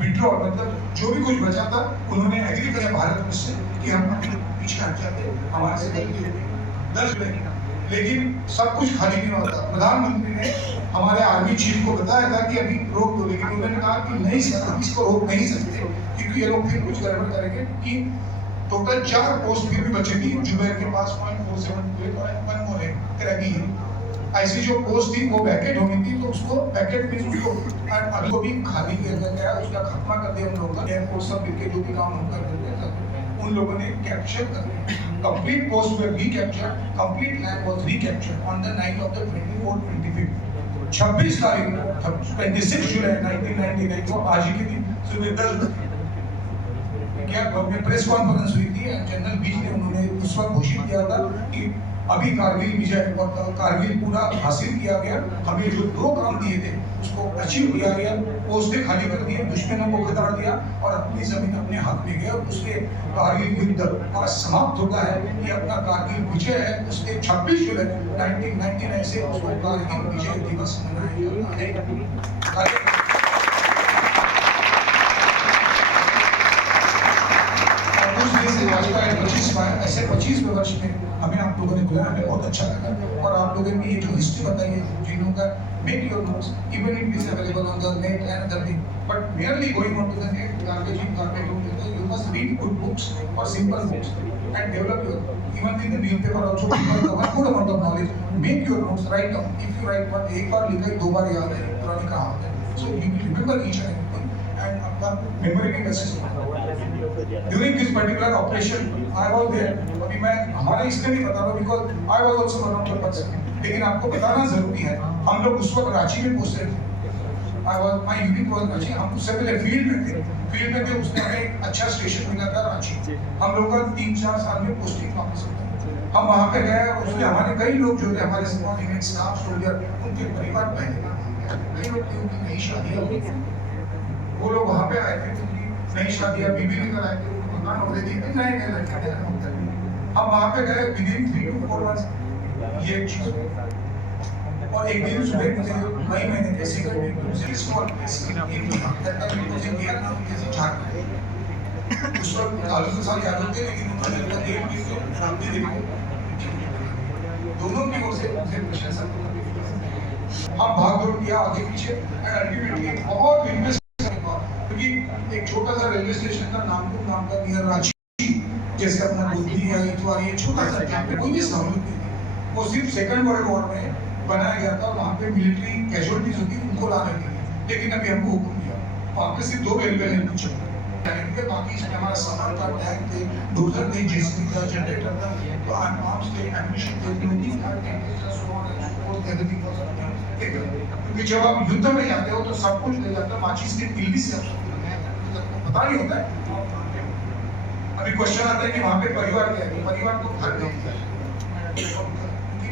Withdraw मतलब जो भी कुछ बचा था उन्होंने एग्री किया भारत से कि हम पीछे हट जाते, हमारे से गलती हो गई 10 महीने, लेकिन सब कुछ खाली नहीं होता। प्रधानमंत्री ने हमारे आर्मी चीफ को बताया था कि अभी रोक दो, लेकिन उन्होंने कहा कि नहीं सर, हम इसको रोक नहीं सकते क्योंकि ये लोग फिर कुछ गड़बड़ करेंगे। कि टोटल 4 पोस्ट फिर भी बची थी, जुबैर के पास 0.47 करेगी। ऐसी जो पोस्ट थी वो वैकेट होनी थी, तो उसको वैकेट में उसको अभी को भी खाली किया गया, उसका खात्मा कर दिया उन लोगों ने। एयरफोर्स सब मिलकर जो भी काम हम कर रहे थे उन लोगों ने कैप्चर कर लिया। Complete post were recapture, complete land was recaptured on the night of द 24-25 26 तारीख को 26 जुलाई 1999 को आज ही के दिन सुबह 10 बजे क्या में प्रेस कॉन्फ्रेंस हुई थी। जनरल बीज ने उन्होंने उस वक्त घोषित किया था कि अभी कारगिल विजय और कारगिल पूरा हासिल किया गया, हमें जो 2 काम दिए थे उसको अचीव किया गया, पोस्टें खाली कर दी, दुश्मनों को खतरा दिया और अपनी जमीन अपने हाथ में गया। उसके कारगिल युद्ध आज समाप्त होता है, ये अपना कारगिल विजय है। उसके 26 जुलाई 1999 से उसको कारगिल विजय दिवस मनाया जाता है। ऐसे 25वें वर्ष में हमें आप लोगों ने बुलाया, हमें बहुत अच्छा लगा। और आप लोगों ने ये जो हिस्ट्री बताई है जिन्हों का, make your notes, even it is available on the net and other thing, but merely going on to the net, garbage, you must read good books or simple books and develop your, even in the newspaper also people cover good amount of knowledge. Make your notes, write down. If you write one, एक बार लिखा 2 बार याद है, पुरानी कहावत है, so you will remember each and everything and आपका memory भी कैसे होगा। During this particular operation, I was there. अभी मैं हमारे इसलिए नहीं बता रहा because I was also one of the person. लेकिन आपको बताना जरूरी है, हम लोग उस वक्त रांची में पोस्टेड थे। My unit was रांची, हम उससे पहले फील्ड में थे, उसने हमें एक अच्छा स्टेशन मिला था रांची। हम लोग का 3-4 साल में पोस्टिंग वापस होता। हम वहाँ पे गए और उसने हमारे कई लोग जो थे हमारे सबॉर्डिनेट स्टाफ सोल्जर, उनके परिवार पहले कई लोग थे, उनकी नई शादियाँ हुई थी, वो लोग वहाँ पे आए थे, नई शादियाँ बीबी लेकर आए थे, मकान हो रहे थे, नए लड़के थे। हम वहाँ पे गए विदिन 3 to 4 months ये चीज। और एक दिन सुबह मुझे मई महीने के सेकंड वीक मुझे स्कूल उस वक्त तालुक के साथ याद होते, लेकिन उन्होंने अपना डेट भी तो शांति देखो दोनों की ओर से मुझे प्रशंसा। हम भाग दौड़ किया आगे पीछे एंड अल्टीमेटली बहुत इन्वेस्ट, क्योंकि एक छोटा सा रेलवे स्टेशन का नाम का नियर रांची, जैसे अपना बुद्धि या इतवारी, ये छोटा सा जहाँ पे कोई भी सहूलत नहीं थी, वो सिर्फ सेकंड वर्ल्ड वॉर में बनाया गया था। वहाँ पे मिलिट्री कैजुअलिटीज होती उनको लाने के लिए, लेकिन अभी हमको हुक्म दिया वहाँ पे सिर्फ 2 रेलवे लाइन कुछ है, बाकी इसमें हमारा सामान था, टैंक थे, डोजर थे, जेसीबी था, जनरेटर था, तो आर्म्स थे, एम्यूनिशन थे, क्लोथिंग था, एवरीथिंग वाज देयर। क्योंकि जब आप युद्ध में जाते हो तो सब कुछ ले जाते हो, माचिस की तिल्ली से पता नहीं होता है। अभी क्वेश्चन आता है कि वहाँ पे परिवार क्या है, परिवार को घर नहीं है,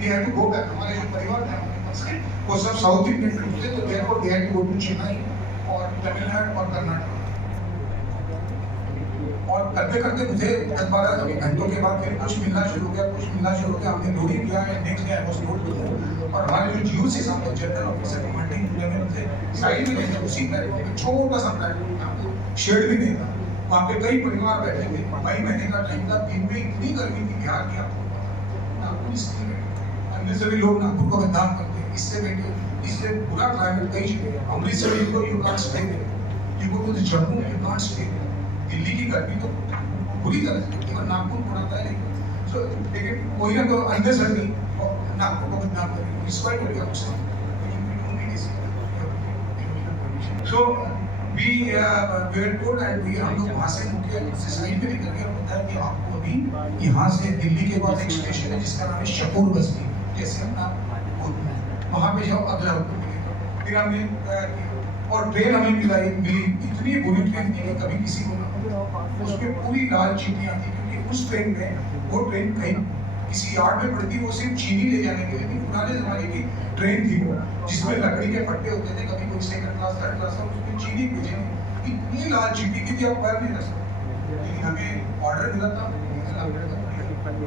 they had to go back. हमारे जो परिवार थे वो सब साउथ इंडियन थे, तो therefore they had to go to Chennai और तमिलनाडु और कर्नाटक। और करते करते मुझे 10-12 घंटों के बाद फिर कुछ मिलना शुरू हो गया, हमने लोडिंग किया है, next day I was load. और हमारे जो जीओसी साहब थे, जनरल ऑफिसर कमांडिंग लेवल थे, साइड में थे, उसी प्लेटफॉर्म पे छोटा सा प्लेटफॉर्म, शेड भी नहीं था, वहाँ पे कई परिवार बैठे थे। मई महीने का टाइम था, दिन में इतनी गर्मी थी बिहार की, आपको इसलिए सभी लोग नागपुर को बदनाम करते हैं, इससे बुरा क्लाइमेट कहीं जगह, Amritsar you can't stay there, you go to the Jammu, you can't stay there. Delhi की गर्मी तो बुरी तरह से, केवल नागपुर को आता है नहीं, सो लेकिन कोई ना कोई अननेसेसरी नागपुर को बदनाम करेंगे, इस बार कोई आपसे सो we were told and we हम लोग वहाँ से मुख्य साइड पे भी करके बताया कि आपको अभी यहाँ से दिल्ली के बाद एक स्टेशन है जिसका नाम है शहपुर बस्ती, जैसे अपना वहाँ पे जाओ, अगला होटल फिर हमने और ट्रेन हमें मिली, इतनी बुरी ट्रेन थी कि कभी किसी को उसमें पूरी लाल चीटियाँ थी, क्योंकि उस ट्रेन में वो ट्रेन कहीं किसी यार्ड में पड़ती, वो सिर्फ चीनी ले जाने के लिए थी। पुराने जमाने की ट्रेन थी वो, जिसमें लकड़ी के पट्टे होते थे, कभी कोई सेकंड क्लास थर्ड क्लास, उसमें चीनी भेजेंगे, इतनी लाल चीटी की थी आप पैर नहीं रख सकते। लेकिन हमें ऑर्डर मिला था,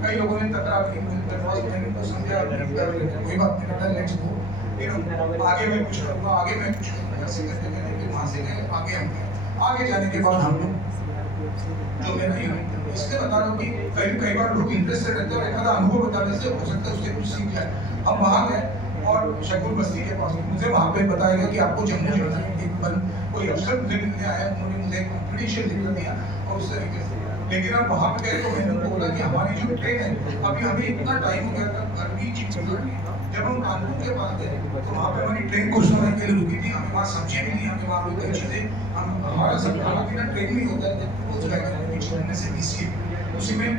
कई लोगों ने तकरार की, समझा कोई बात नहीं बेटा, लेट्स गो, फिर आगे मैं कुछ करूँगा, ऐसे करते करते फिर वहाँ से गए, आगे हम आगे जाने के बाद हम लोग जो मेरा यूनिट, इसलिए बता रहा हूँ कि कई बार लोग इंटरेस्टेड रहते हैं और एक आधा अनुभव बताने से हो सकता है उससे कुछ सीख जाए। हम वहाँ गए और शकुल बस्ती के पास मुझे वहाँ पे बताया गया कि आपको जम्मू जाना है। कोई अफसर मुझे मिलने आया, उन्होंने मुझे कॉम्पिटिशन लिख दिया और उस तरीके से। लेकिन अब वहाँ पे गए तो मैंने उनको बोला कि हमारी जो ट्रेन है अभी हमें इतना टाइम हो गया था, गर्मी चिपचिपाहट, जब हम कानपुर के पास गए तो वहाँ पे हमारी ट्रेन कुछ समय के लिए रुकी थी। हमें वहाँ सब्जी मिली, हमें वहाँ पे कई चीज़ें, हमारा सब खाना पीना ट्रेन में होता है, उस वैगन से बीसी उसी में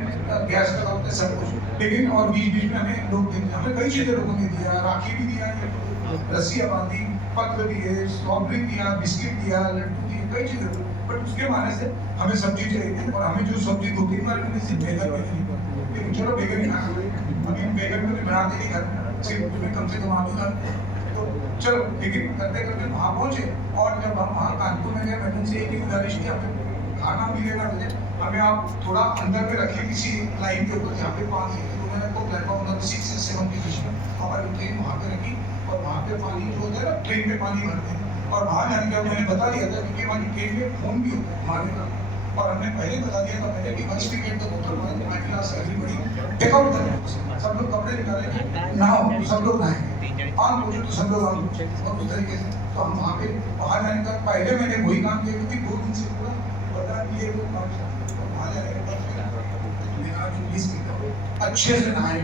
गैस लगा होता है सब कुछ। लेकिन और बीच बीच में हमें लोग देते, हमें कई चीज़ें लोगों ने दिया, राखी भी दिया, रस्सियाँ बांधी, पत्र दिए, स्ट्रॉबेरी दिया, बिस्किट दिया, लड्डू दिए, कई चीज़ें। बट उसके माने से हमें सब्जी चाहिए थी और हमें जो सब्जी 2-3 बार मैंने सिर्फ बैगन में नहीं, लेकिन चलो बैगन ही खाना, अभी बैगन को भी बनाते नहीं घर, सिर्फ उसमें कम से कम आलू डाल तो चलो। लेकिन करते करते वहाँ पहुँचे और जब हम वहाँ कानपुर में गए, मैंने उनसे एक ही गुजारिश की, हमें खाना मिलेगा मुझे, हमें आप थोड़ा अंदर में रखिए किसी लाइन के ऊपर जहाँ पे पानी है। तो मैंने को प्लेटफॉर्म नंबर 6 से 7 की दिशा हमारी ट्रेन वहाँ पे रखी और वहाँ पे पानी जो होता है ना, ट्रेन में पानी भरते हैं। और वहाँ जाने के बाद मैंने बता दिया था क्योंकि हमारी ट्रेन में फोन भी होता है हमारे का, और हमने पहले बता दिया था मैंने कि फर्स्ट टिकट तो बोतल में my class everybody take out कर, सब लोग कपड़े निकाले ना हो, सब लोग नहाएंगे, आम पूछो तो सब लोग आम पूछे और उस तरीके से। तो हम वहाँ पे वहाँ जाने का पहले मैंने वही काम किया क्योंकि 2 दिन से पूरा बता दिए वो काम था। वहाँ जाने के बाद मेरा इंग्लिश में अच्छे से नहाए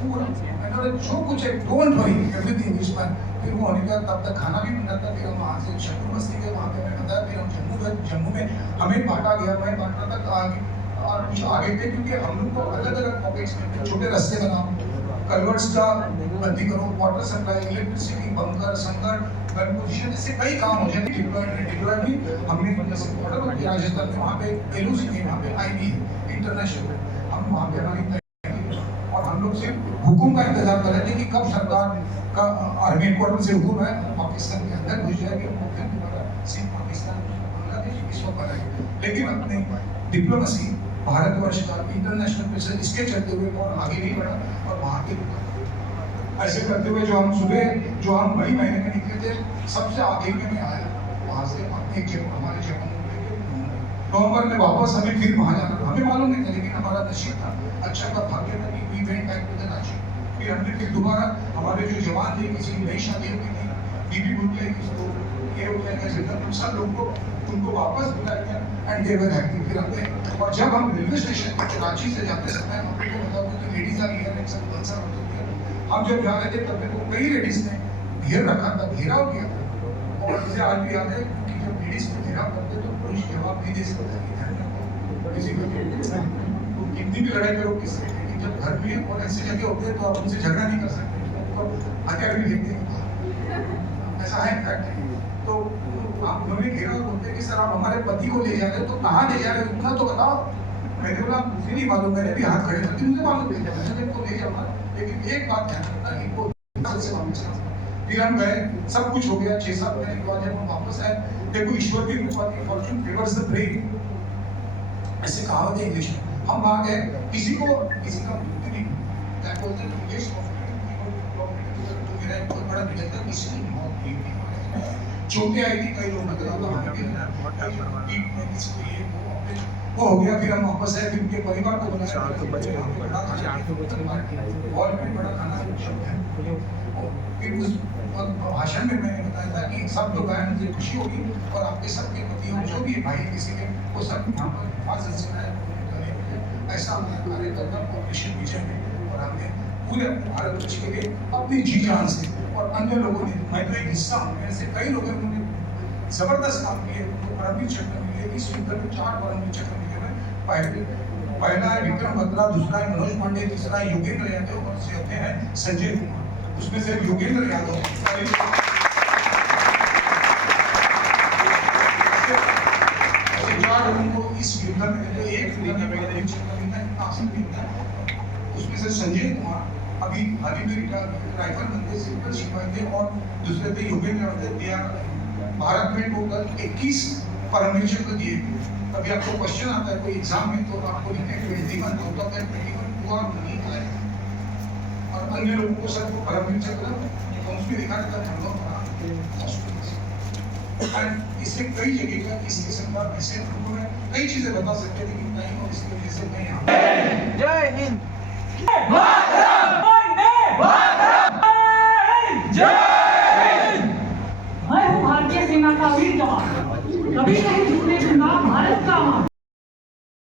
पूरा, मैंने जो कुछ है don't worry everything is fine. फिर वो होने का तब तक खाना भी बना था। फिर हम वहाँ से शकुल बस्ती के वहाँ पे मैं बताया, फिर हम जम्मू गए। जम्मू में हमें बांटा गया, मैं बांटा तक आगे और कुछ आगे थे क्योंकि हम लोग को अलग अलग पॉकेट्स में छोटे रास्ते बनाओ, कलवर्ट्स का बंदी करो, वाटर सप्लाई, इलेक्ट्रिसिटी, बंकर, संकर, गन पोजीशन, ऐसे कई काम हो जाए। डिप्लॉयड भी हमने जैसे बॉर्डर के राजस्थान में वहाँ पे एलओसी थी, वहाँ पे आईबी इंटरनेशनल, हम वहाँ पे हमारी और हम लोग सिर्फ हुकुम का इंतजार कर रहे थे कि कब सरकार का आर्मी हेडक्वार्टर से हुकुम है पाकिस्तान के अंदर घुस जाएगी, फिर दोबारा सिर्फ पाकिस्तान बांग्लादेश विश्व पर है। लेकिन अपने डिप्लोमेसी भारतवर्ष का इंटरनेशनल प्रेशर इसके चलते हुए और आगे नहीं बढ़ा और वहाँ के ऐसे करते हुए जो हम सुबह जो हम मई महीने में निकले थे सबसे आगे में मैं आया वहाँ से अपने हमारे जगह नवंबर में वापस हमें फिर वहाँ जाना था। हमें मालूम नहीं था लेकिन हमारा नसीब था, अच्छा का भाग्य था कि we went back to the नाची। फिर हमने फिर दोबारा हमारे जो जवान थे, किसी की नई शादी होती थी, बीबी बोल के किसको ये हो गया कैसे था, तो सब लोग को उनको वापस बुलाया गया एंड दे वर हैप्पी। फिर हमने और जब हम रेलवे स्टेशन कराची से जाते समय हम लोग को बताओ कि लेडीज आ रही है, सब बंसा हम जब जा रहे थे तब मेरे को कई लेडीज ने घेर रखा था, घेराव किया था। और मुझे आज भी याद है कि जब लेडीज को घेराव करते तो पुरुष जवाब नहीं दे सकता किसी को, तो कितनी भी लड़ाई करो किससे, लेकिन जब घर में और ऐसी जगह होते हैं तो आप उनसे झगड़ा नहीं कर सकते, तो हथियार भी फेंकते हैं, ऐसा है फैक्ट। तो आप उन्होंने घेराव बोलते कि सर आप हमारे पति को ले जा रहे हो, तो कहाँ ले जा रहे हो इतना तो बताओ। मैंने बोला मुझे नहीं मालूम, मैंने भी हाथ खड़े करते मुझे मालूम नहीं, मैंने इनको ले जाऊंगा, लेकिन एक बात ध्यान रखना इनको से वापस। फिर हम गए, सब कुछ हो गया। 6-7 महीने के बाद जब हम वापस आए, देखो ईश्वर की कृपा थी, फॉर्चून फेवर्स द ब्रेव, ऐसे कहावत है इंग्लिश में। हम वहाँ गए, किसी का मृत्यु नहीं, that was the biggest of मेरा एक बहुत बड़ा विजय था, किसी की मौत नहीं हुई। चोटें आई थी, कई लोग मतलब वो हो गया। फिर हम वापस आए, फिर उनके परिवार को बुलाया, और भी बड़ा खाना फिर उस भाषण में मैंने बताया था कि सब लोग आए, मुझे खुशी होगी और आपके सबके पतियों जो भी भाई किसी के वो सब यहाँ पर हिफाजत से आए, ऐसा हमारा कार्य करना ऑपरेशन विजय में। और हमने पूरे भारतवर्ष के लिए अपनी जी जान से और अन्य लोगों ने, मैं तो एक हिस्सा हूँ, मेरे से कई लोगों ने जबरदस्त काम किए। तो परमवीर चक्र मिले, इस युद्ध में 4 परमवीर चक्र मिले में पहला है विक्रम बत्रा, दूसरा है मनोज पांडे, तीसरा है योगेंद्र यादव और चौथे हैं संजय कुमार। उसमें से योगेंद्र यादव इस युद्ध में एक उसमें से संजय कुमार अभी राइफल बनते सिंपल सिपाही थे और दूसरे थे योगेंद्र यादव। भारत में टोटल 21 परमवीर चक्र दिए। कभी आपको क्वेश्चन आता है कोई एग्जाम में तो आपको लिखने 21 होता है, 21 हुआ नहीं आए और अन्य लोगों को सबको परमवीर चक्र तो उसमें लिखा रहता है हम लोग और इससे कई जगह का इस किस्म का ऐसे उन्होंने कई चीजें बता सकते थे कि नहीं हो इसकी वजह से नहीं आ जय हिंद। मैं हूँ भारतीय सेना का वीर जवान, कभी नहीं झुकने